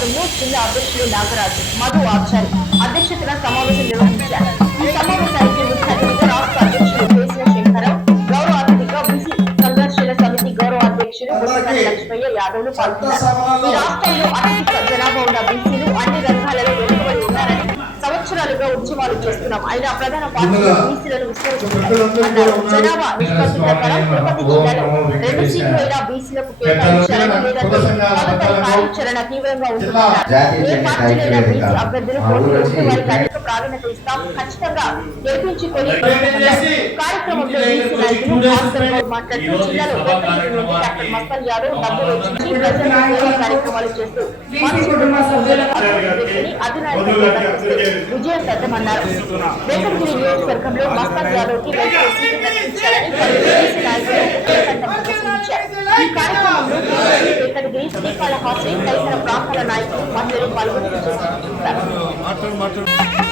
సంఘం జిల్లా అధ్యక్షులు నాగరాజు మధు ఆచారి అధ్యక్షతన సమావేశం నిర్వహించారు. ఈ సమావేశం అయినా ప్రధాన పార్టీలు బీసీలను విస్మరిస్తున్నారు జనాభా నిష్పత్తి ప్రకారం తిరుపతి జిల్లాలో రెండు సీట్లు అయినా బీసీలకు కేటాయించాలని లేదంటే తదుపరి కార్యాచరణ తీవ్రంగా ఉంటున్నారు ఏ పార్టీలైనా బీసీ అభ్యర్థులు పోటీ ఉంటే వారికి ప్రాధాన్యత ఇస్తాం ఖచ్చితంగా గెలిపించుకొని కార్యక్రమంలో మాట్లాడుతూ జిల్లాలో డాక్టర్ యాదవ్ డబ్బులు చేస్తూ విజయం పెద్దమన్నారు నియోజకవర్గంలో మస్తన్ యాదవ్కి ఈ కార్యక్రమంలో శ్రీకాళహస్తి తదితర ప్రాంతాల నాయకులు మహిళలు పాల్గొని చేస్తున్నారు అయం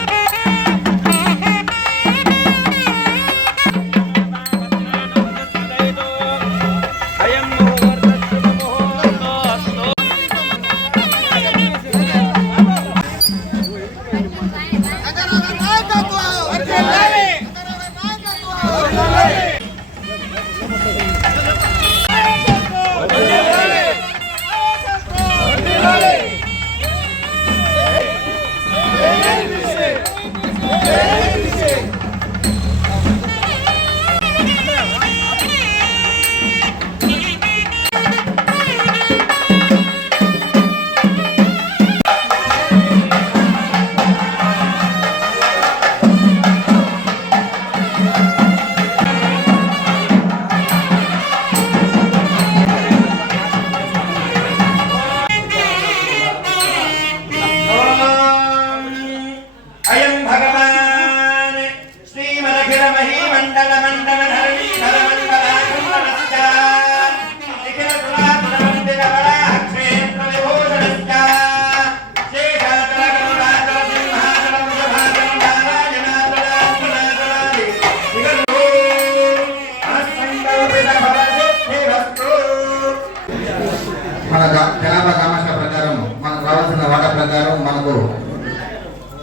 జనాభా కామాక్ష ప్రకారం మనకు రావాల్సిన వాటా ప్రకారం మనకు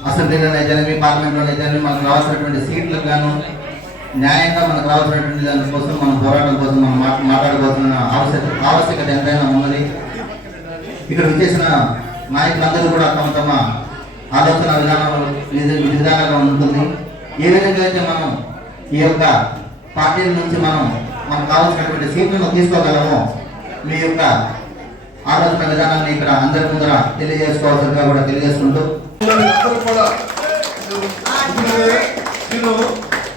అసెంబ్లీలోనే జరిగి పార్లమెంట్లోనే జరిగి మనకు రావాల్సినటువంటి సీట్లకు గాను న్యాయంగా మనకు రావాల్సినటువంటి దానికోసం మన పోరాటం కోసం మనం మాట్- మాట్లాడుకోవాల్సిన ఆవశ్యక ఆవశ్యకత ఎంతైనా ఉన్నది. ఇక్కడ వచ్చేసిన నాయకులందరూ కూడా తమ తమ ఆలోచన విధానాలు విధానంగా ఉంటుంది. ఏ విధంగా అయితే మనం ఈ యొక్క పార్టీల నుంచి మనం మనకు కావాల్సినటువంటి సీట్లను తీసుకోగలము మీ యొక్క ఆలోచన విధానాన్ని ఇక్కడ అందరి ముందర తెలియజేసుకోవాల్సిందిగా కూడా తెలియజేసుకుంటూ. నేను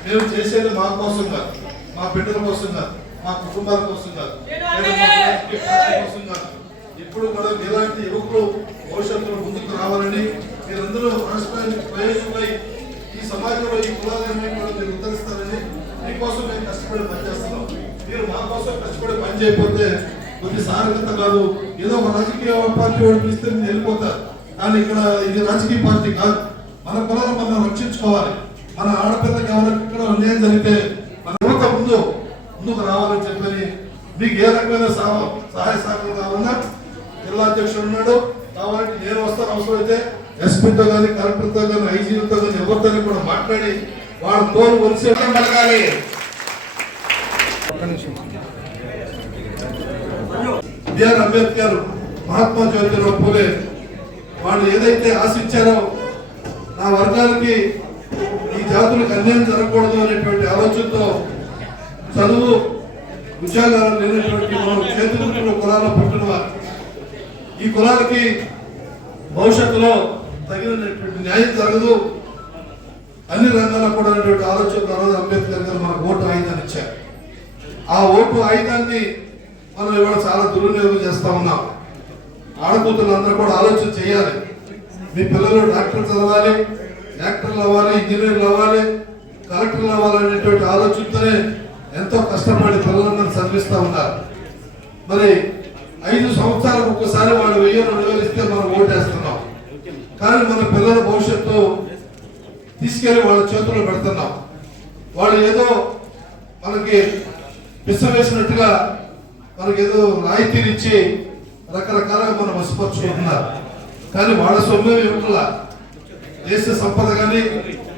మేము చేసేది మా కోసం కాదు. మా బిడ్డల కోసం కాదు. మా కుటుంబాల కోసం కాదు. కోసం ఇప్పుడు కూడా ఇలాంటి యువకులు భవిష్యత్తులో ముందుకు రావాలని మీరందరూ రాష్ట్రానికి ప్రయోజనమై ఈ సమాజంలో ఈ కులాలన్నీ కూడా మీరు ఉద్ధరిస్తారని మీకోసం మేము కష్టపడి పనిచేస్తున్నాం. మీరు మా కోసం కష్టపడి పని చేయకపోతే కొన్ని సారగత కాదు. ఏదో ఒక రాజకీయ పార్టీ వాడు పిలిస్తే నేను వెళ్ళిపోతారు. కానీ ఇక్కడ ఇది రాజకీయ పార్టీ కాదు. మన కులాలను మనం రక్షించుకోవాలి. మన ఆడపిల్లకి ఎవరికి ఇక్కడ అన్యాయం జరిగితే మన యువత ముందు ముందుకు రావాలని చెప్పని మీకు ఏ రకమైన సహాయ సహకారం కావాలన్నా జిల్లా అధ్యక్షుడు ఉన్నాడు. కావాలంటే నేను వస్తాను. అవసరమైతే ఎస్పీతో కానీ కలెక్టర్తో కానీ ఐజీతో కానీ ఎవరితో కూడా మాట్లాడి వాళ్ళ తోలు వలిసే పలకాలి. బిఆర్ అంబేద్కర్ మహాత్మా జ్యోతిరావు పూలే వాళ్ళు ఏదైతే ఆశించారో నా వర్గానికి ఈ జాతులకు అన్యాయం జరగకూడదు అనేటువంటి ఆలోచనతో చదువు ఉద్యోగాలు లేనటువంటి మనం చేతులు కులాల్లో పుట్టిన ఈ కులాలకి భవిష్యత్తులో తగినటువంటి న్యాయం జరగదు అన్ని రంగాల్లో కూడా అనేటువంటి ఆలోచన తర్వాత అంబేద్కర్ గారు మనకు ఓటు ఆయుధాన్ని ఇచ్చారు. ఆ ఓటు ఆయుధాన్ని మనం ఇవాళ చాలా దుర్వినియోగం చేస్తా ఉన్నాం. ఆడకూతులు అందరూ కూడా ఆలోచన చేయాలి. మీ పిల్లలు డాక్టర్ చదవాలి డాక్టర్లు అవ్వాలి ఇంజనీర్లు అవ్వాలి కలెక్టర్లు అవ్వాలి అనేటువంటి ఆలోచనతోనే ఎంతో కష్టపడి పిల్లలందరూ చదివిస్తూ ఉన్నారు. మరి ఐదు సంవత్సరాలకు ఒక్కసారి వాళ్ళు వెయ్యి రెండు వేలు ఇస్తే మనం ఓటేస్తున్నాం. కానీ మన పిల్లల భవిష్యత్తు తీసుకెళ్ళి వాళ్ళ చేతుల్లో పెడుతున్నాం. వాళ్ళు ఏదో మనకి పిస వేసినట్టుగా మనకి ఏదో రాయితీని ఇచ్చి రకరకాలుగా మనం వసపరుచుకుంటున్నారు కానీ వాళ్ళ సొమ్మే ఇవ్వట్లా దేశ సంపద కానీ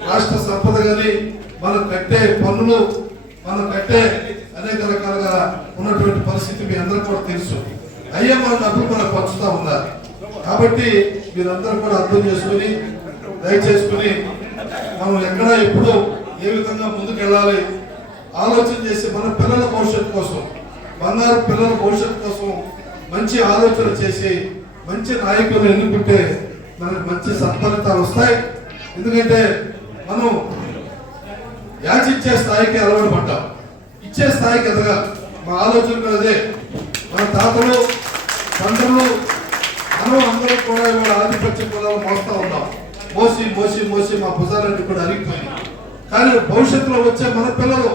రాష్ట్ర సంపద కానీ మనం కట్టే పన్నులు మనం కట్టే అనేక రకాలుగా ఉన్నటువంటి పరిస్థితి మీ అందరూ కూడా తెలుసు. అయ్యే మన డబ్బులు మనకు పంచుతా ఉన్నారు. కాబట్టి మీరందరూ కూడా అర్థం చేసుకుని దయచేసుకుని మనం ఎక్కడ ఎప్పుడు ఏ విధంగా ముందుకెళ్ళాలి? ఆలోచన చేసి మన పిల్లల భవిష్యత్తు కోసం. బంగారు పిల్లల భవిష్యత్తు కోసం మంచి ఆలోచన చేసి మంచి నాయకులు ఎన్నుకుంటే మనకు మంచి సత్ఫలితాలు వస్తాయి. ఎందుకంటే మనం యాచిచ్చే స్థాయికి అలవాటు పడ్డాం. ఇచ్చే స్థాయికి ఎదగా మా ఆలోచన అదే. మన తాతలు తండ్రులు మనం అందరం కూడా ఇవాళ ఆధిపత్య కులాలు మోస్తా ఉన్నాం. మోసి మోసి మోసి మా భుజాలన్నీ కూడా అరిగిపోయినాయి. కానీ భవిష్యత్తులో వచ్చే మన పిల్లలు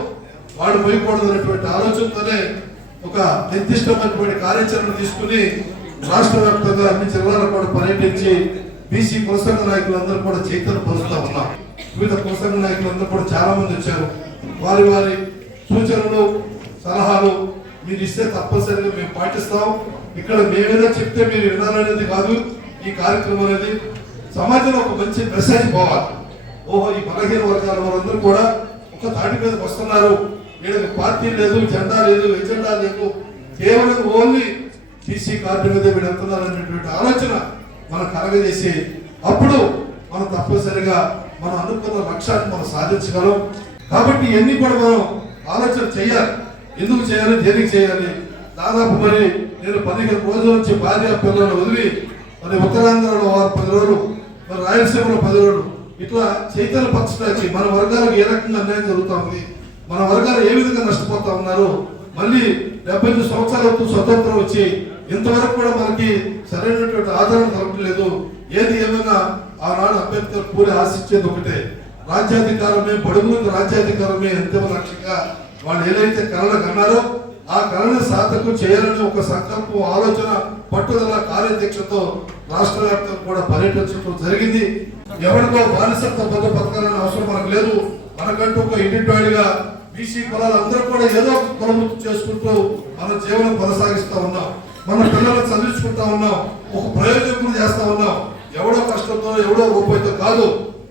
వాడు పోయకూడదు అనేటువంటి ఆలోచనతోనే ఒక నిర్దిష్టమైనటువంటి కార్యాచరణ తీసుకుని రాష్ట్ర వ్యాప్తంగా అన్ని జిల్లాలకు కూడా పర్యటించి బీసీ కులసంఘ నాయకులందరూ కూడా చైతన్య పరుస్తా ఉన్నాం వివిధ కులసంఘ నాయకులందరూ కూడా చాలా మంది వచ్చారు. వారి వారి సూచనలు సలహాలు మీరు ఇస్తే తప్పనిసరిగా మేము పాటిస్తాం. ఇక్కడ మేమేదో చెప్తే మీరు వినాలనేది కాదు. ఈ కార్యక్రమం అనేది సమాజంలో ఒక మంచి మెసేజ్ పోవాలి. ఓహో ఈ బలహీన వర్గాల వారందరూ కూడా ఒక తాటి మీదకి వస్తున్నారు. వీళ్ళకి పార్టీ లేదు జెండా లేదు ఎజెండా లేదు. కేవలం ఓన్లీ బీసీ కార్డు మీద వీళ్ళు వెళ్తున్నారు అనేటువంటి ఆలోచన మనం కలగజేసి అప్పుడు మనం తప్పనిసరిగా మనం అనుకున్న లక్ష్యాన్ని మనం సాధించగలం. కాబట్టి ఇవన్నీ కూడా మనం ఆలోచన చేయాలి. ఎందుకు చేయాలి దేనికి చేయాలి? దాదాపు మరి నేను పదిహేను రోజుల నుంచి భార్య పిల్లలను వదిలి మరి ఉత్తరాంధ్రలో వారు పది రోజులు మరి రాయలసీమలో పది రోజులు ఇట్లా చైతన్య పరచడానికి మన వర్గాలకు ఏ రకంగా అన్యాయం జరుగుతా ఉంది? మన వర్గాలు ఏ విధంగా నష్టపోతా ఉన్నారు మళ్ళీ డెబ్బై ఐదు సంవత్సరాల స్వతంత్రం వచ్చి ఇంతవరకు కూడా మనకి సరైనటువంటి ఆదరణ దొరకలేదు ఏది ఏమైనా ఆనాడు అంబేద్కర్ పూరి ఆశించేది ఒకటే. రాజ్యాధికారమే బడుగులకు రాజ్యాధికారమే అంతిమ లక్ష్యంగా వాళ్ళు ఏదైతే కళలు కన్నారో ఆ కళను సాధకు చేయాలని ఒక సంకల్పం ఆలోచన పట్టుదల కార్యదీక్షతో రాష్ట్ర వ్యాప్తంగా కూడా పర్యటించడం జరిగింది. ఎవరికో బానిసత్వ బద్ద బతకాలని అవసరం మనకు లేదు. మనకంటూ ఒక ఇండివిజువల్గా బీసీ కులాలందరూ కూడా ఏదో ఒక చేసుకుంటూ మన జీవనం కొనసాగిస్తూ ఉన్నాం. మన పిల్లలను చదివించుకుంటా ఉన్నాం. ఒక ప్రయోజనం కూడా ఉన్నాం. ఎవడో కష్టంతో ఎవడో రూపాయితో కాదు.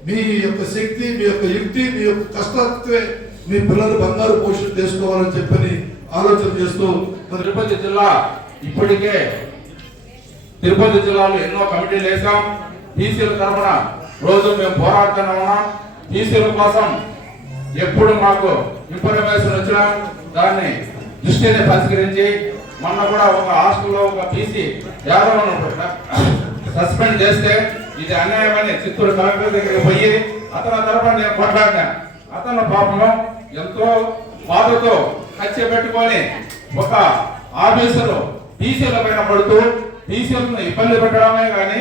మీ యొక్క శక్తి మీ యొక్క యుక్తి మీ యొక్క కష్టత్వే మీ పిల్లలు బంగారు పోషణ చేసుకోవాలని చెప్పని ఆలోచన చేస్తూ తిరుపతి జిల్లా ఇప్పటికే తిరుపతి జిల్లాలో ఎన్నో కమిటీలు వేసాం బీసీల తరఫున రోజు మేము పోరాడుతూనే ఉన్నాం. బీసీల కోసం ఎప్పుడు మాకు ఇన్ఫర్మేషన్ వచ్చినా దాన్ని దృష్టిని పరిష్కరించి మొన్న కూడా ఒక హాస్టల్లో ఒక టీసీ యాదవ్ సస్పెండ్ చేస్తే ఇది అన్యాయమని చిత్తూరు కలెక్టర్ దగ్గరికి పోయి అతని తరపున నేను కొట్లాడినా అతను పాపం ఎంతో బాధతో హత్య పెట్టుకొని ఒక ఆఫీసరు బీసీల పైన పడుతూ బీసీలను ఇబ్బంది పెట్టడమే కానీ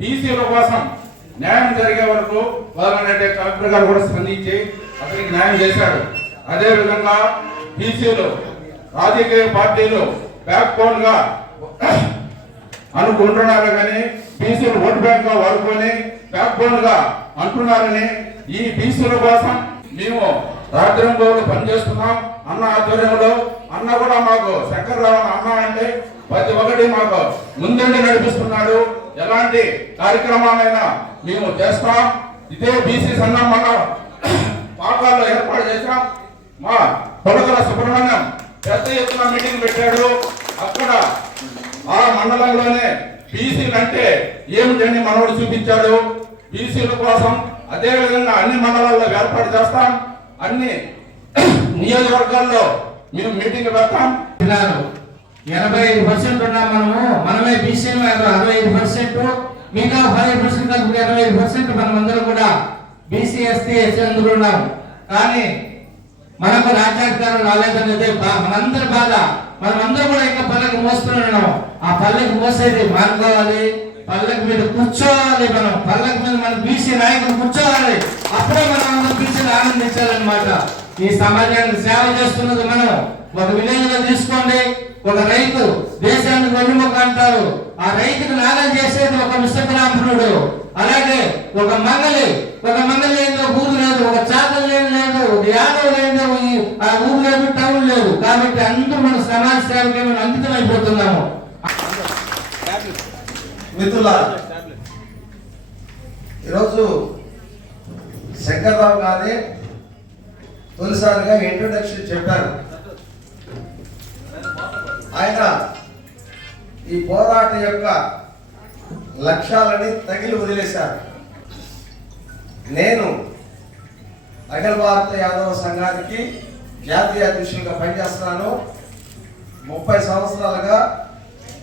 బీసీల కోసం న్యాయం జరిగే వరకు వదలనంటే కలెక్టర్ గారు కూడా స్పందించి అతనికి న్యాయం చేశాడు. అదే విధంగా రాజకీయ పార్టీలు బ్యాక్ బోన్గా అనుకుంటున్నారు కానీ బీసీలు ఓటు బ్యాంక్గా వాడుకొని బ్యాక్ బోన్గా అంటున్నారని ఈ బీసీల కోసం మేము రాజ్యంలో పనిచేస్తున్నాం. అన్న ఆధ్వర్యంలో అన్న కూడా మాకు శంకర్రావు అన్న అంటే ప్రతి ఒక్కటి మాకు ముందండి నడిపిస్తున్నాడు. ఎలాంటి కార్యక్రమాలైనా మేము చేస్తాం. ఇదే బీసీ సన్నం మన పాఠాల్లో ఏర్పాటు చేశాం. మా పొలకల సుబ్రహ్మణ్యం పెద్ద ఎత్తున మీటింగ్ పెట్టాడు. అక్కడ ఆ మండలంలోనే బీసీలు అంటే ఏమిటని మనవడు చూపించాడు. బీసీల కోసం అదే విధంగా అన్ని మండలాల్లో ఏర్పాటు చేస్తాం. అన్ని నియోజకవర్గాల్లో మేము మీటింగ్ పెడతాం. విన్నారు ఎనభై ఐదు పర్సెంట్ ఉన్నాం మనము. మనమే బీసీలో అరవై ఐదు పర్సెంట్. మిగతా ఫైవ్ పర్సెంట్ కలిపి ఇరవై ఐదు పర్సెంట్ మనమందరం కూడా బీసీ ఎస్టీ ఎస్సీ అందరూ ఉన్నాం. కానీ మనకు రాజ్యాధికారం రాలేదనేది బా- మనందరి బాధ. మనమందరం కూడా ఇంకా పల్లెకి మోస్తున్నాం ఆ పల్లెకి మోసేది మానుకోవాలి. పల్లెకి మీద కూర్చోవాలి మనం. పల్లెకి మీద మనం బీసీ నాయకులు కూర్చోవాలి. అప్పుడే మనం అందరం బీసీలు ఆనందించాలన్నమాట. ఈ సమాజానికి సేవ చేస్తున్నది మనం. ఒక విలేజ్లో తీసుకోండి. ఒక రైతు దేశానికి వెన్నుముక అంటారు. ఆ రైతుకు నాగం చేసేది ఒక విశ్వబ్రాహ్మణుడు అలాగే ఒక మంగలి ఒక మంగలి లేని ఊరు లేదు ఒక చాకలి లేని లేదు ఒక యాదవ్ లేని ఆ ఊరు లేదు టౌన్ లేదు. కాబట్టి అందరూ మన సమాజ సేవకే మనం అంకితం అయిపోతున్నాము. మిత్రుల ఈరోజు శంకర్రావు గారే తొలిసారిగా ఇంట్రొడక్షన్ చెప్పారు. ఆయన ఈ పోరాటం యొక్క లక్ష్యాలని తగిలి వదిలేశారు. నేను అఖిల భారత యాదవ సంఘానికి జాతీయ అధ్యక్షులుగా పనిచేస్తున్నాను. ముప్పై సంవత్సరాలుగా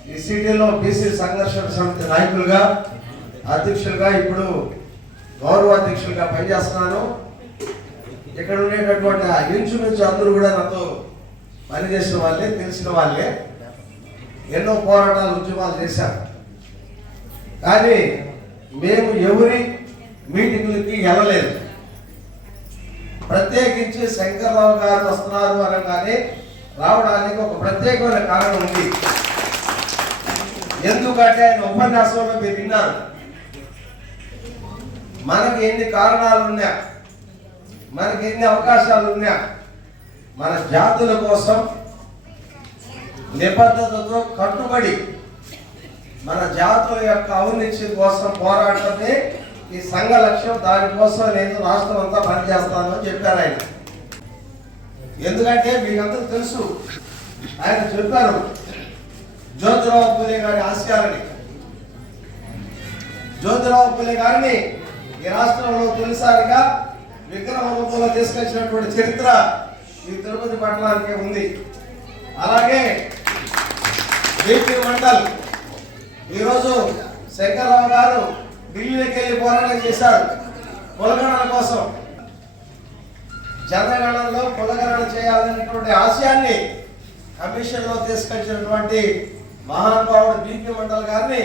ఈ సిటీలో బీసీ సంఘర్షణ సమితి నాయకులుగా అధ్యక్షులుగా ఇప్పుడు గౌరవ అధ్యక్షులుగా పనిచేస్తున్నాను. ఇక్కడ ఉండేటటువంటి ఆ ఇంచుమించు అందరూ కూడా నాతో పనిచేసిన వాళ్ళే తెలిసిన వాళ్ళే. ఎన్నో పోరాటాలు ఉద్యమాలు చేశారు. కానీ మేము ఎవరి మీటింగ్లకి వెళ్ళలేదు. ప్రత్యేకించి శంకర్రావు గారు వస్తున్నారు అనగానే రావడానికి ఒక ప్రత్యేకమైన కారణం ఉంది. ఎందుకంటే ఆయన ఉపన్యాసంలో మీరు విన్నారు. మనకి ఎన్ని కారణాలు ఉన్నా మనకి ఎన్ని అవకాశాలు ఉన్నా మన జాతుల కోసం నిబద్ధతతో కట్టుబడి మన జాతుల యొక్క అవినీతి కోసం పోరాటమే ఈ సంఘ లక్ష్యం దానికోసం నేను రాష్ట్రం అంతా పనిచేస్తాను అని చెప్పారు ఆయన. ఎందుకంటే మీకందరూ తెలుసు ఆయన చెప్పారు జ్యోతిరావు పూలే గారి ఆశయాలని. జ్యోతిరావు పూలే గారిని ఈ రాష్ట్రంలో తొలిసారిగా విగ్రహ రూపంలో తీసుకొచ్చినటువంటి చరిత్ర ఈ తిరుపతి పట్టణానికి ఉంది. అలాగే బీపీ మండల్ ఈరోజు శంకర్రావు గారు ఢిల్లీకి వెళ్ళి పోరాటం చేశారు. కులగణన కోసం. జనగణనలో కులగణన చేయాలనేటువంటి ఆశయాన్ని కమిషన్లో తీసుకొచ్చినటువంటి మహానుభావుడు బీపీ మండల్ గారిని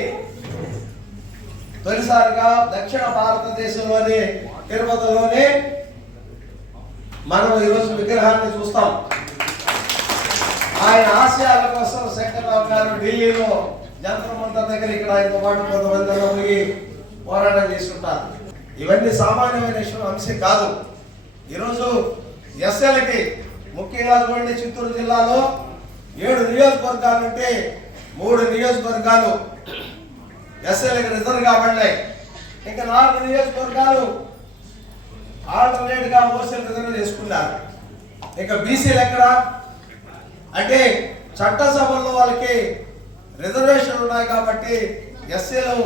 తొలిసారిగా దక్షిణ భారతదేశంలోని తిరుపతిలోనే మనం ఈరోజు విగ్రహాన్ని చూస్తాం. ఆయన ఆశయాల కోసం శంకర్రావు గారు ఢిల్లీలో జంతర్ మంతర్ దగ్గర ఇక్కడ ఆయనతో పాటు కొంతమంది పోయి పోరాటం చేస్తుంటారు ఇవన్నీ సామాన్యమైన విషయం అంశం కాదు ఈరోజు ఎస్ఎల్కి ముఖ్యంగా చూడండి చిత్తూరు జిల్లాలో ఏడు నియోజకవర్గాలు ఉంటే మూడు నియోజకవర్గాలు ఎస్ఎల్కి రిజర్వ్ కాబడ్డాయి ఇంకా నాలుగు నియోజకవర్గాలు ఆల్టర్నేట్గా ఓసీలు రిజర్వ్ చేసుకున్నారు ఇక బీసీలు ఎక్కడ అంటే చట్టసభల్లో వాళ్ళకి రిజర్వేషన్ ఉన్నాయి కాబట్టి ఎస్సీలు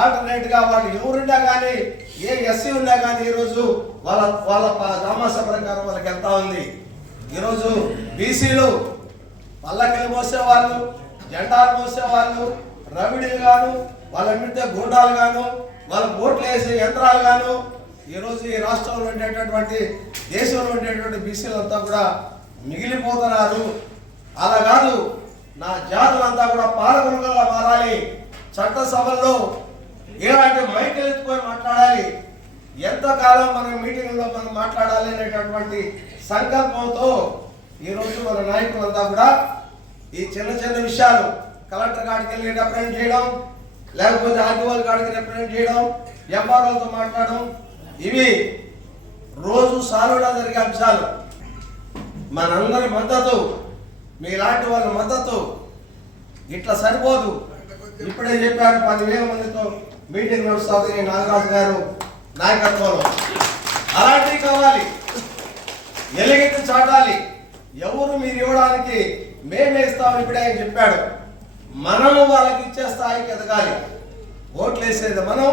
ఆల్టర్నేట్గా వాళ్ళు ఎవరున్నా కానీ ఏ ఎస్సీ ఉన్నా కానీ ఈరోజు వాళ్ళ వాళ్ళ గ్రామాస ప్రకారం వాళ్ళకి వెళ్తా ఉంది. ఈరోజు బీసీలు పల్లకిలు మోసేవాళ్ళు జెండాలు మోసేవాళ్ళు రవిడీలు గాను వాళ్ళ మిడితే గూండాలు గాను వాళ్ళ బోట్లు వేసే యంత్రాలు గాను ఈరోజు ఈ రాష్ట్రంలో ఉండేటటువంటి దేశంలో ఉండేటువంటి బీసీలంతా కూడా మిగిలిపోతున్నారు. అలా కాదు నా జాతులంతా కూడా పాలకులుగా మారాలి. చట్టసభల్లో ఎలాంటి మైక్ ఎత్తుకొని మాట్లాడాలి. ఎంతకాలం మనం మీటింగ్లో మనం మాట్లాడాలి అనేటటువంటి సంకల్పంతో ఈరోజు మన నాయకులంతా కూడా ఈ చిన్న చిన్న విషయాలు కలెక్టర్ కాడికి వెళ్ళి రిప్రజెంట్ చేయడం లేకపోతే ఆర్టీఓల కాడికి రిప్రజెంట్ చేయడం ఎంఆర్ఓలతో మాట్లాడడం ఇవి రోజు సాలుడా జరిగే అంశాలు. మనందరి మద్దతు మీలాంటి వాళ్ళ మద్దతు ఇట్లా సరిపోదు. ఇప్పుడే చెప్పారు పదివేల మందితో మీటింగ్ నడుస్తుంది నాగరాజు గారు నాయకత్వంలో. అలాంటివి కావాలి. ఎలుగెత్తి చాటాలి. ఎవరు మీరు ఇవ్వడానికి మేమే ఇస్తామని ఇప్పుడే ఆయన చెప్పాడు. మనము వాళ్ళకి ఇచ్చే స్థాయికి ఎదగాలి. ఓట్లు వేసేది మనం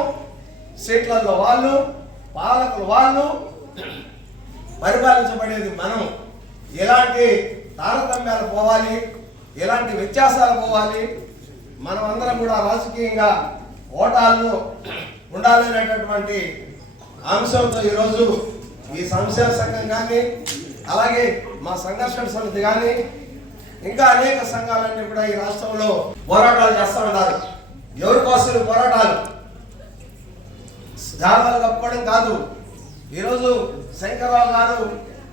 సీట్లలో వాళ్ళు పాలకులు వాళ్ళు పరిపాలించబడేది మనం ఎలాంటి తారతమ్యాలు పోవాలి ఎలాంటి వ్యత్యాసాలు పోవాలి మనం అందరం కూడా రాజకీయంగా ఓటాల్లో ఉండాలనేటటువంటి అంశంతో ఈరోజు ఈ సంక్షేమ సంఘం కానీ అలాగే మా సంఘర్షణ సమితి కానీ ఇంకా అనేక సంఘాలన్నీ కూడా ఈ రాష్ట్రంలో పోరాటాలు చేస్తూ ఉన్నారు. ఎవరి కోసం పోరాటాలు? జాగ్రత్తలు కప్పుకోవడం కాదు. ఈరోజు శంకరరావు గారు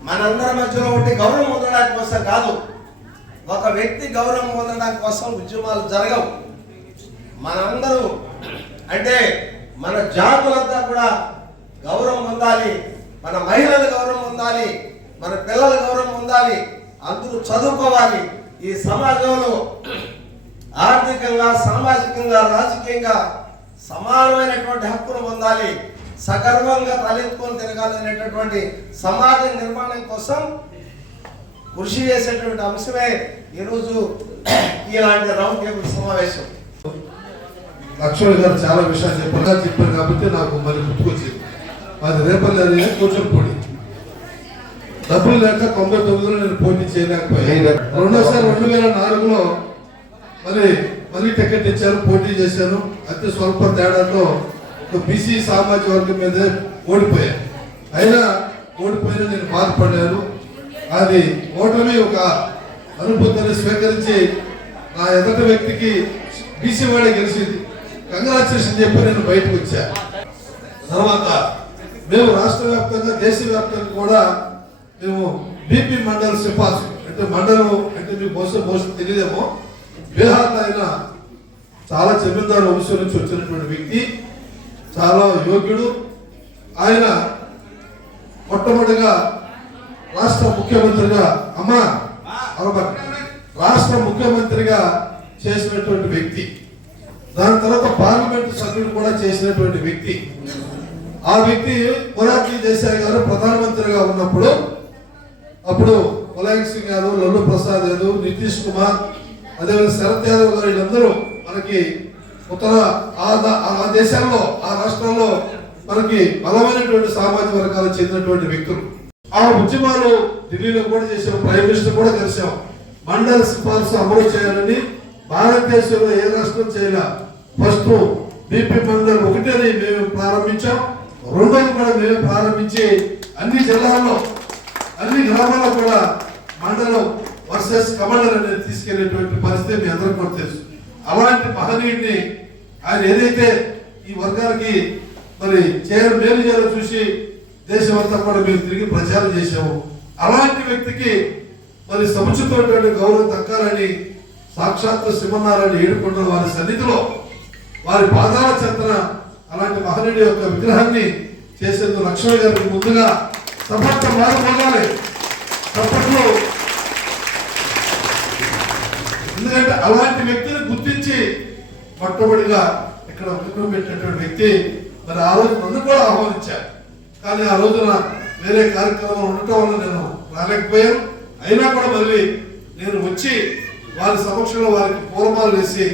మనందరి మధ్యలో ఉంటే గౌరవం పొందడానికి కోసం కాదు. ఒక వ్యక్తి గౌరవం పొందడానికి కోసం ఉద్యమాలు జరగవు. మనందరూ అంటే మన జాతులంతా కూడా గౌరవం పొందాలి మన మహిళల గౌరవం పొందాలి మన పిల్లల గౌరవం పొందాలి అందరూ చదువుకోవాలి. ఈ సమాజంలో ఆర్థికంగా సామాజికంగా రాజకీయంగా సమానమైనటువంటి హక్కును పొందాలి. సగర్వంగా తలెత్తుకొని తిరగాలనేటటువంటి సమాజ నిర్మాణం కోసం కృషి చేసేటువంటి అంశమే ఈరోజు ఇలాంటి రౌండ్ టేబుల్ సమావేశం. లక్ష్మణ్ గారు చాలా విషయాలు చెప్పారు. చెప్పారు కాబట్టి నాకు మరి గుర్తుకొచ్చింది. అది రేపల్లి ఏరియా కూర్చొని డబ్బులు లేక తొంభై తొమ్మిదిలో నేను పోటీ చేయలేకపోయాను. రెండోసారి రెండు వేల నాలుగులో మరి మళ్ళీ టికెట్ ఇచ్చారు పోటీ చేశాను అతి స్వల్ప తేడాతో బీసీ సామాజిక వర్గం మీద ఓడిపోయాను. అయినా ఓడిపోయినా నేను బాధపడ్డాను. అది ఓటమి ఒక అనుభూతిని స్వీకరించి నా ఎదుట వ్యక్తికి బీసీ వాడే గెలిచింది. కంగ్రాచులేషన్ చెప్పి నేను బయటకు వచ్చా. తర్వాత మేము రాష్ట్ర వ్యాప్తంగా దేశవ్యాప్తంగా కూడా మేము బీపీ మండల సిఫార్సు అంటే మండలం అంటే మీకు బహుశా బహుశా తెలియదేమో. బీహార్లో ఆయన చాలా జమీందారు వంశం నుంచి వచ్చినటువంటి వ్యక్తి. చాలా యోగ్యుడు. ఆయన మొట్టమొదటిగా రాష్ట్ర ముఖ్యమంత్రిగా అమ్మా రాష్ట్ర ముఖ్యమంత్రిగా చేసినటువంటి వ్యక్తి. దాని తర్వాత పార్లమెంట్ సభ్యుడు కూడా చేసినటువంటి వ్యక్తి. ఆ వ్యక్తి మొరార్జీ దేశాయ్ గారు ప్రధానమంత్రిగా ఉన్నప్పుడు అప్పుడు ములాయం సింగ్ యాదవ్ లల్లు ప్రసాద్ యాదవ్ నితీష్ కుమార్ అదేవిధంగా శరత్ యాదవ్ గారు వీళ్ళందరూ మనకి ఉత్తర ఆ ద- ఆ దేశాల్లో ఆ రాష్ట్రాల్లో మనకి బలమైనటువంటి సామాజిక వర్గాలకు చెందినటువంటి వ్యక్తులు. ఆ ఉద్యమాలు ఢిల్లీలో కూడా చేసాం ప్రైమ్ మినిస్టర్ కూడా కలిసాం మండల సిఫార్సు అమలు చేయాలని భారతదేశంలో ఏ రాష్ట్రం చేయలే? ఫస్ట్ బీపీ మండల్ ఒకటేని మేము ప్రారంభించాం. రెండోది కూడా మేము ప్రారంభించి అన్ని జిల్లాల్లో అన్ని గ్రామాల్లో కూడా మండలం వర్సెస్ కమాండర్ అనేది తీసుకెళ్ళేటువంటి పరిస్థితి మీ అందరికీ కూడా తెలుసు. అలాంటి మహనీయుడిని ఆయన ఏదైతే ఈ వర్గానికి మరి చేయడం మేలు చేయాలో చూసి దేశమంతా కూడా మేము తిరిగి ప్రచారం చేశాము. అలాంటి వ్యక్తికి మరి సముచితమైనటువంటి గౌరవం దక్కాలని సాక్షాత్తు సింహనారాయణ ఏడుకొండల వారి సన్నిధిలో వారి పాదాల చెంతన అలాంటి మహనీయుడి యొక్క విగ్రహాన్ని చేసేందుకు లక్ష్మణ్ గారికి ముందుగా సపట్ల పొందాలి సపట్లు ఎందుకంటే అలాంటి వ్యక్తిని గుర్తించి మొట్టమొదటిగా ఇక్కడ విగ్రహం పెట్టినటువంటి వ్యక్తి మరి ఆ రోజు నన్ను కూడా ఆహ్వానించారు. కానీ ఆ రోజున వేరే కార్యక్రమం ఉండటం వల్ల నేను రాలేకపోయాను. అయినా కూడా మళ్ళీ నేను వచ్చి వారి సమక్షంలో వారికి పూర్వాలు వేసి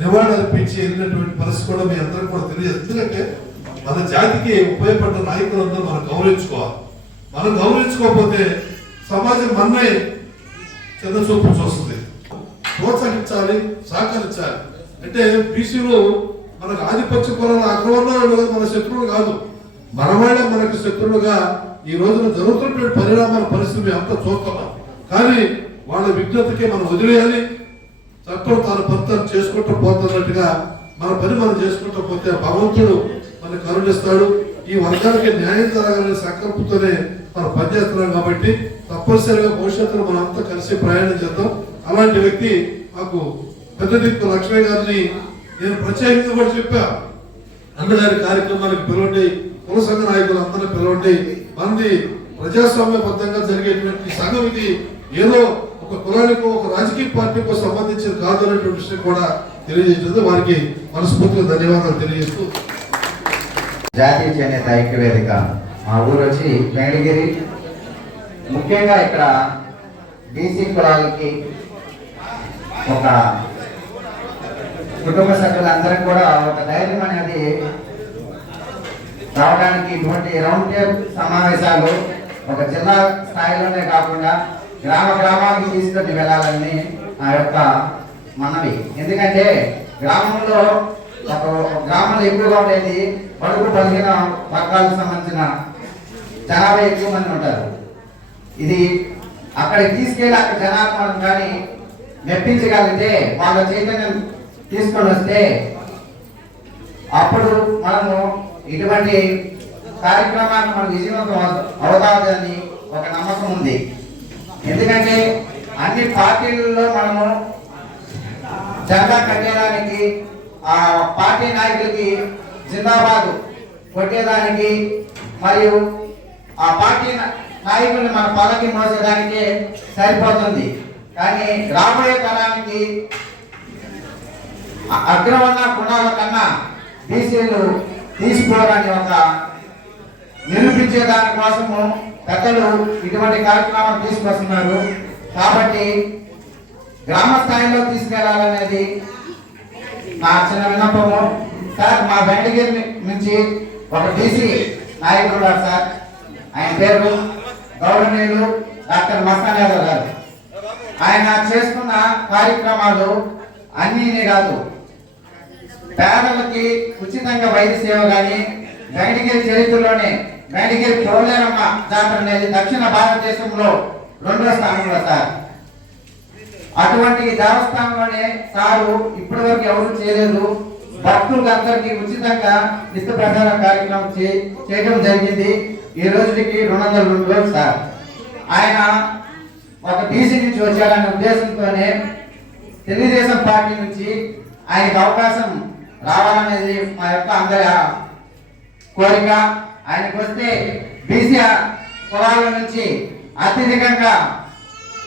నివాళులు అర్పించి వెళ్ళినటువంటి పరిస్థితి కూడా మీ అందరూ కూడా తెలియదు. ఎందుకంటే మన జాతికి ఉపయోగపడ్డ నాయకులందరూ మనం గౌరవించుకోవాలి. మనం గౌరవించుకోకపోతే సమాజం మన్నే చిన్న చూపు చూస్తుంది. ప్రోత్సహించాలి సహకరించాలి. అంటే బీసీలో మనకు ఆధిపత్య పొలాల అగ్రవర్ణాలు మన శత్రువులు కాదు. మనవాళ్ళే మనకు శత్రువులుగా ఈ రోజున జరుగుతున్నటువంటి పరిణామాల పరిస్థితి అంతా చూస్తున్నాం కానీ వాళ్ళ విజ్ఞతకే మనం వదిలేయాలి. చట్టం తన పని తను చేసుకుంటూ పోతున్నట్టుగా మన పని మనం చేసుకుంటూ పోతే భగవంతుడు మన కరుణిస్తాడు. ఈ వర్గానికి న్యాయం జరగాలనే సంకల్పంతోనే మనం పనిచేస్తున్నాం కాబట్టి తప్పనిసరిగా భవిష్యత్తులో మనం అంతా కలిసి ప్రయాణం చేద్దాం. అలాంటి వ్యక్తి మాకు పెద్ద దిక్కు లక్ష్మీ గారిని నేను ప్రత్యేకంగా కూడా చెప్పా. అన్నగారి కార్యక్రమానికి పిలవండి కుల సంఘ నాయకులు అందరినీ పిలవండి. మంది ప్రజాస్వామ్యబద్ధంగా జరిగేటువంటి సంఘం ఇది ఏదో ఒక కులానికో ఒక రాజకీయ పార్టీకో సంబంధించిన కాదు అనేటువంటి విషయం కూడా తెలియజేస్తుంది వారికి మనస్ఫూర్తిగా ధన్యవాదాలు తెలియజేస్తూ. జాతీయ చేనేత ఐక్య వేదిక మా ఊరు వచ్చి వెంకటగిరి ముఖ్యంగా ఇక్కడ బీసీ కులాలకి ఒక కుటుంబ సభ్యులందరికీ కూడా ఒక ధైర్యం అనేది రావడానికి ఇటువంటి రౌండ్ టేబుల్ సమావేశాలు ఒక జిల్లా స్థాయిలోనే కాకుండా గ్రామ గ్రామానికి తీసుకొని వెళ్ళాలని ఆ యొక్క మనవి. ఎందుకంటే గ్రామంలో ఒక గ్రామంలో ఎక్కువగా ఉండేది బడుగు బలిగిన వర్గాలకు సంబంధించిన జనాభా ఎక్కువ మంది ఉంటారు. ఇది అక్కడికి తీసుకెళ్ళి అక్కడ జనాభా కానీ మెప్పించగలిగితే వాళ్ళ చైతన్యం తీసుకొని వస్తే అప్పుడు మనము ఇటువంటి కార్యక్రమాన్ని మనం విజయవంతం అవ- అవుతాదని ఒక నమ్మకం ఉంది. ఎందుకంటే అన్ని పార్టీలలో మనము జెండా కట్టేయడానికి ఆ పార్టీ నాయకులకి జిందాబాద్ కొట్టేదానికి మరియు ఆ పార్టీ నాయకుల్ని మన పదవి మోసేదానికే సరిపోతుంది. కానీ రాబోయే తరానికి అగ్రవర్ణ గుణాల కన్నా బీసీలు తీసుకోవాలని ఒక నిరూపించే దానికోసము పెద్దలు ఇటువంటి కార్యక్రమాలు తీసుకొస్తున్నారు. కాబట్టి గ్రామ స్థాయిలో తీసుకెళ్ళాలనేది నా చిన్న విన్నపము. సార్ మా బెండగిరి నుంచి ఒక డీసీ నాయకుడు ఉన్నారు సార్. ఆయన పేరు గౌరవనీయులు డాక్టర్ మస్తాన్ యాదవ్ గారు. ఆయన చేస్తున్న కార్యక్రమాలు అన్నీనే కాదు. పేదలకి ఉచితంగా వైద్య సేవ కానీ వెంకటగిరి చరిత్రలోనే వెంకటగిరి పోలేరమ్మ జాతర అనేది దక్షిణ భారతదేశంలో రెండో స్థానంలో సార్. అటువంటి దేవస్థానంలోనే సారు ఇప్పటి వరకు ఎవరు చేయలేదు. భక్తులకు అందరికి ఉచితంగా నిత్య ప్రసాద కార్యక్రమం చేయడం జరిగింది. ఈ రోజుకి రెండు వందల రెండు రోజులు సార్. ఆయన ఒక బీసీ నుంచి వచ్చాడనే ఉద్దేశంతోనే తెలుగుదేశం పార్టీ నుంచి ఆయనకు అవకాశం రావాలనేది మా యొక్క అందరి కోరిక. ఆయనకు వస్తే బీసీ కులాల నుంచి అత్యధికంగా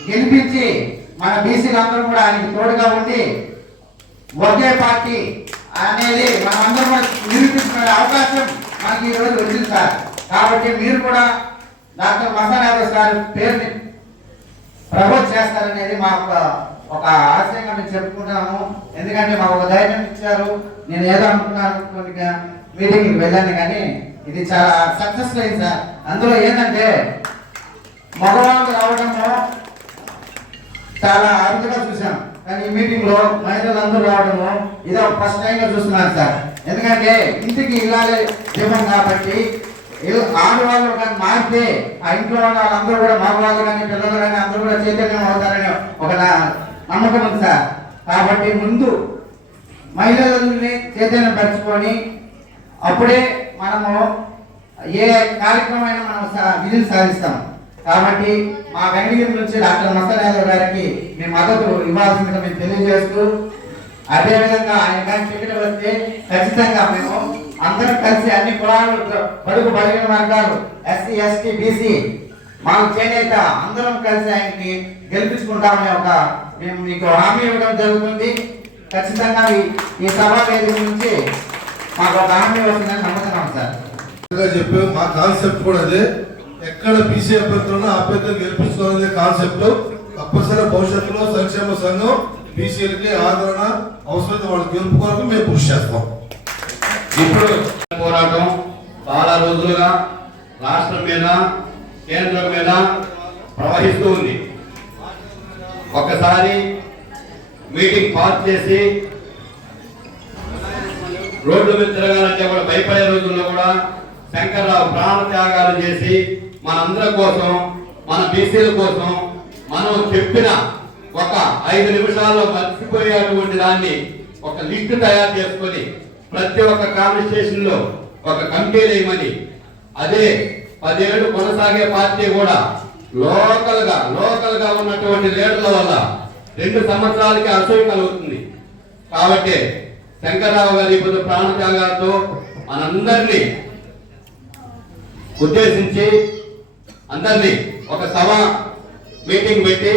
గెలిపించి మన బీసీలందరూ కూడా ఆయనకు తోడుగా ఉండి ఒకే పార్టీ అనేది మనమందరం నిరూపించుకునే అవకాశం మనకి ఈ రోజు వచ్చింది సార్. కాబట్టి మీరు కూడా డాక్టర్ మసాన్ యాదవ్ సార్ పేరుని ప్రమోట్ చేస్తారనేది మా యొక్క ఒక ఆశయంగా మేము చెప్పుకుంటాము. ఎందుకంటే మాకు ఒక ధైర్యం ఇచ్చారు. నేను ఏదో అనుకున్నాను మీటింగ్కి వెళ్ళాను కానీ ఇది చాలా సక్సెస్ అయింది సార్. అందులో ఏంటంటే మగవాళ్ళు రావడము చాలా అరుదుగా చూసాం కానీ ఈ మీటింగ్లో మహిళలు అందరూ రావడము ఇది ఒక ఫస్ట్ టైం గా చూస్తున్నాను సార్. ఎందుకంటే ఇంటికి ఇలాగే జీవం కాబట్టి ఆడవాళ్ళు కానీ మారితే ఆ ఇంట్లో ఉన్న వాళ్ళందరూ కూడా మగవాళ్ళు కానీ పిల్లలు కానీ అందరూ కూడా చైతన్యం అవుతారని ఒక నమ్మకం ఉంది సార్. కాబట్టి ముందు మహిళలని చైతన్యం పరచుకొని అప్పుడే మనము ఏ కార్యక్రమం మనం విజయం సాధిస్తాం. కాబట్టి మా వెంకటగిరి నుంచి డాక్టర్ మస్తాన్ యాదవ్ గారికి మీ మద్దతు ఇవ్వాల్సిందిగా మేము తెలియజేస్తూ అదేవిధంగా ఆయన కానీ టికెట్ వస్తే ఖచ్చితంగా మేము అందరం కలిసి అన్ని కులాలు బడుగు బలిగిన వర్గాలు ఎస్సీ ఎస్టీ బీసీ మాకు చేనేత అందరం కలిసి ఆయనకి గెలిపించుకుంటామని ఒక మేము మీకు హామీ ఇవ్వడం జరుగుతుంది. ఖచ్చితంగా ఈ- సభా వేదిక నుంచి మాకు ఒక హామీ వస్తుందని నమ్ముతున్నాం సార్. గా చెప్పాము మా కాన్సెప్ట్ కూడా అదే. ఎక్కడ బీసీ అభ్యర్థులు ఉన్నా ఆ అభ్యర్థులు గెలిపించుకోవాలనే కాన్సెప్ట్ తప్పనిసరి భవిష్యత్తులో సంక్షేమ సంఘం బీసీలకి ఆదరణ అవసరమైతే వాళ్ళు గెలుపు కొరకు మేము కృషి చేస్తాం. ఇప్పుడు పోరాటం చాలా రోజులుగా రాష్ట్రం మీద కేంద్రం మీద ప్రవహిస్తూ ఉంది ఒక్కసారి మీటింగ్ పాస్ చేసి రోడ్డు మీద తిరగాలంటే కూడా భయపడే రోజుల్లో కూడా శంకర్రావు ప్రాణ త్యాగాలు చేసి మనందరి కోసం మన బీసీల కోసం మనం చెప్పిన ఒక ఐదు నిమిషాల్లో మర్చిపోయేటువంటి దాన్ని ఒక లిస్ట్ తయారు చేసుకొని ప్రతి ఒక్క కాన్స్టిట్యూషన్లో ఒక కమిటీ వేయమని అదే పదేళ్ళు కొనసాగే పార్టీ కూడా లోకల్గా లోకల్గా ఉన్నటువంటి లీడర్ల వల్ల రెండు సంవత్సరాలకి అసూయ కలుగుతుంది. కాబట్టి శంకర్రావు గారి ఇప్పుడు ప్రాణత్యాగాలతో మనందరినీ ఉద్దేశించి అందరినీ ఒక సభ మీటింగ్ పెట్టి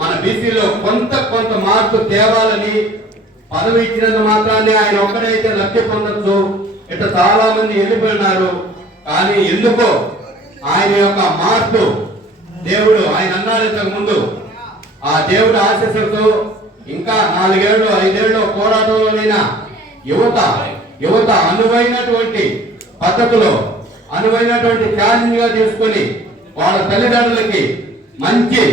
మన బీసీలో కొంత కొంత మార్పు తేవాలని పదవి ఇచ్చినంత మాత్రాన్ని ఆయన ఒక్కడైతే లబ్ధి పొందొచ్చు. ఇట్లా చాలా మంది వెళ్ళిపోయినారు. కానీ ఎందుకో ఆయన యొక్క మార్పు దేవుడు ఆయన అన్నారు ఇంతకు ముందు ఆ దేవుడు ఆశీస్సులతో ఇంకా నాలుగేళ్ళు ఐదేళ్ళు పోరాటంలోనైనా యువత యువత అనువైనటువంటి పద్ధతిలో అనువైనటువంటి ఛాలెంజ్గా తీసుకొని వాళ్ళ తల్లిదండ్రులకి మంచి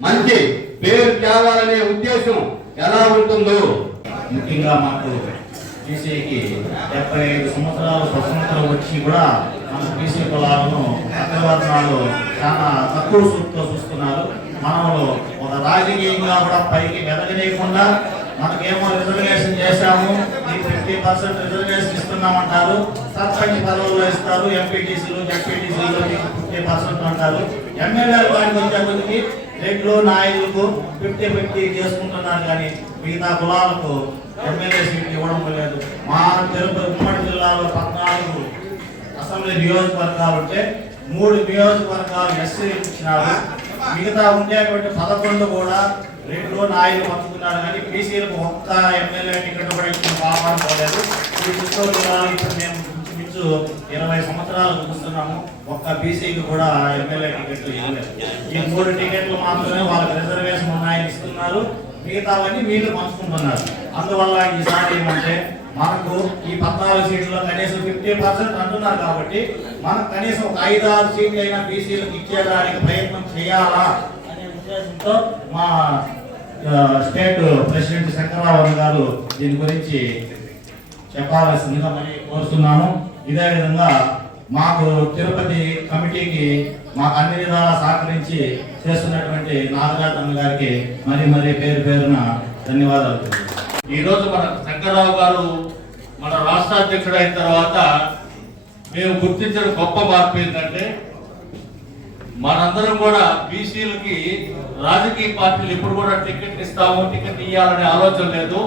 మంచి పేరు తేవాలనే ఉద్దేశం ఎలా ఉంటుందో? ముఖ్యంగా మాకు బీసీకి డెబ్బై ఐదు సంవత్సరాలు స్వతంత్రం వచ్చి కూడా మన బీసీ కులాలను అగ్రవర్ణాలు చాలా తక్కువ చూపుతో చూస్తున్నారు. మనము ఒక రాజకీయంగా కూడా పైకి ఎదగనీయకుండా మనకేమో రిజర్వేషన్ చేశాము. ఈ ఫిఫ్టీ పర్సెంట్ రిజర్వేషన్ ఇస్తున్నామంటారు. సర్పంచ్ పదవుల్లో ఇస్తారు. ఎంపీటీసీలు జడ్పీటీసీలు ఫిఫ్టీ పర్సెంట్ అంటారు. ఎమ్మెల్యేలు వాడికి వచ్చేప్పటికి రెడ్లు నాయకులకు ఫిఫ్టీ ఫిఫ్టీ చేసుకుంటున్నారు కానీ మిగతా కులాలకు ఎమ్మెల్యే సీట్లు ఇవ్వడం లేదు. మా తిరుపతి ఉమ్మడి జిల్లా అసెంబ్లీ నియోజకవర్గాలు ఉంటే మూడు నియోజకవర్గాలు ఎస్సీ ఇచ్చినారు. మిగతా ఉండేటువంటి పదకొండు కూడా రెండు నాయకులు పంచుకున్నారు కానీ బీసీలకు ఒక్క ఎమ్మెల్యే టికెట్ కూడా ఇచ్చిన పాపం పోలేదు. ఈ చిత్తూరు ఇప్పుడు మేము మించు ఇరవై సంవత్సరాలు చూస్తున్నాము. ఒక్క బీసీకి కూడా ఎమ్మెల్యే టికెట్ ఇవ్వలేదు. ఈ మూడు టికెట్లు మాత్రమే వాళ్ళకి రిజర్వేషన్ ఉన్నాయని ఇస్తున్నారు. మిగతావన్నీ వీళ్ళు పంచుకుంటున్నారు. అందువల్ల ఈసారి ఏమంటే మనకు ఈ పద్నాలుగు సీట్లలో కనీసం ఫిఫ్టీ పర్సెంట్ అంటున్నారు కాబట్టి మనకు కనీసం ఒక ఐదు ఆరు సీట్లు అయినా బీసీలకు ఇచ్చేదానికి ప్రయత్నం చేయాలా అనే ఉద్దేశంతో మా స్టేట్ ప్రెసిడెంట్ శంకరరావు గారు దీని గురించి చెప్పాల్సిందిగా మరి కోరుతున్నాము. ఇదే విధంగా మాకు తిరుపతి కమిటీకి మాకు అన్ని విధాలా సహకరించి చేస్తున్నటువంటి నాగరాజన్ గారికి మరి మరి పేరు పేరున ధన్యవాదాలు ఈరోజు మన శంకర్రావు గారు మన రాష్ట్ర అధ్యక్షుడు అయిన తర్వాత మేము గుర్తించిన గొప్ప మార్పు ఏంటంటే మనందరం కూడా బీసీలకి రాజకీయ పార్టీలు ఎప్పుడు కూడా టికెట్ ఇస్తాము టికెట్ ఇవ్వాలనే ఆలోచన లేదు.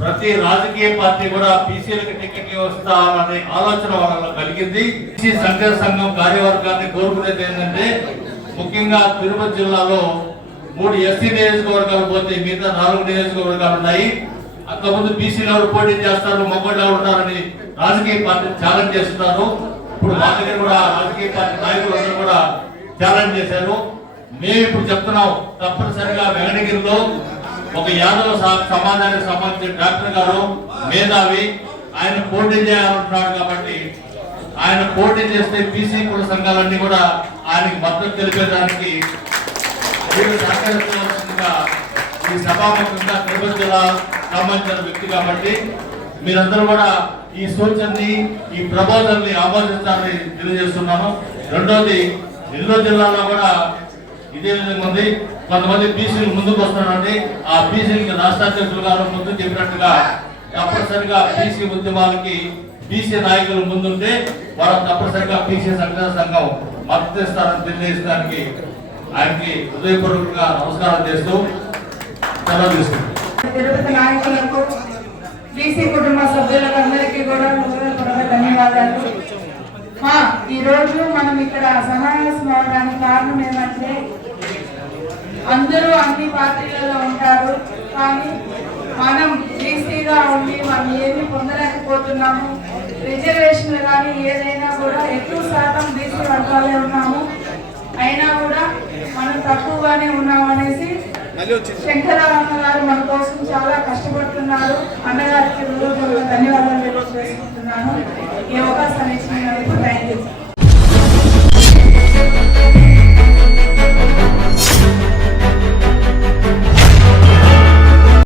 ప్రతి రాజకీయ పార్టీ కూడా బీసీలకు టికెట్ ఇస్తామనే ఆలోచన వాళ్ళలో కలిగింది. బీసీ సంఘ సంఘం కార్యవర్గాన్ని కోరుకునేది ఏంటంటే ముఖ్యంగా తిరుపతి జిల్లాలో మూడు ఎస్సీ నియోజకవర్గాలు పోతే మిగతా నాలుగు నియోజకవర్గాలు ఉన్నాయి. అంతకుముందు బీసీలు ఎవరు పోటీ చేస్తారు మగవాళ్ళు ఎవరు ఉన్నారని రాజకీయ పార్టీ ఛాలెంజ్ చేస్తున్నారు. ఇప్పుడు మా దగ్గర కూడా రాజకీయ పార్టీ నాయకులు అందరూ కూడా ఛాలెంజ్ చేశారు. మేము ఇప్పుడు చెప్తున్నాం తప్పనిసరిగా వెంకటగిరిలో ఒక యాదవ సమాజానికి సంబంధించిన డాక్టర్ గారు మేధావి ఆయన పోటీ చేయాలంటున్నాడు కాబట్టి ఆయన పోటీ చేస్తే బీసీ కుల సంఘాలన్నీ కూడా ఆయనకి మద్దతు తెలిపేదానికి మీరు సహకరించవలసిందిగా ఈ సభాముఖంగా తిరుపతి జిల్లా సంబంధించిన వ్యక్తి కాబట్టి మీరందరూ కూడా ఈ సూచనని ఈ ప్రబోధనని ఆమోదించాలని తెలియజేస్తున్నాను రెండోది నెల్లూరు జిల్లాలో కూడా ఇదే విధంగా ఉంది. కొంతమంది బీసీలు ముందుకు వస్తున్నారండి. ఆ బీసీలకి రాష్ట్ర అధ్యక్షులు గారు ముందు చెప్పినట్టుగా తప్పనిసరిగా బీసీ ఉద్యమాలకి బీసీ నాయకులు ముందుంటే వారు తప్పనిసరిగా బీసీ సంఘ సంఘం మద్దతు ఇస్తారని తెలియజేయడానికి ఆయనకి హృదయపూర్వకంగా నమస్కారం చేస్తూ తిరుపతి నాయకులకు బీసీ కుటుంబ సభ్యులకు అందరికీ కూడా హృదయపూర్వక ధన్యవాదాలు. ఈరోజు ఈ రోజు మనం ఇక్కడ సమావేశం అవడానికి కారణం ఏమంటే అందరూ అన్ని పార్టీలలో ఉంటారు కానీ మనం బీసీగా ఉండి మనం ఏమి పొందలేకపోతున్నాము. రిజర్వేషన్లు కానీ ఏదైనా కూడా ఎక్కువ శాతం బీసీ వర్గాలే ఉన్నాము. అయినా కూడా మనం తక్కువగానే ఉన్నాం అనేసి శంకరారామ గారు మన కోసం చాలా కష్టపడుతున్నారు. అన్నగారికి ధన్యవాదాలు తెలియజేసుకుంటున్నాను. ఈ అవకాశాన్ని ఇచ్చినందుకు థ్యాంక్ యూ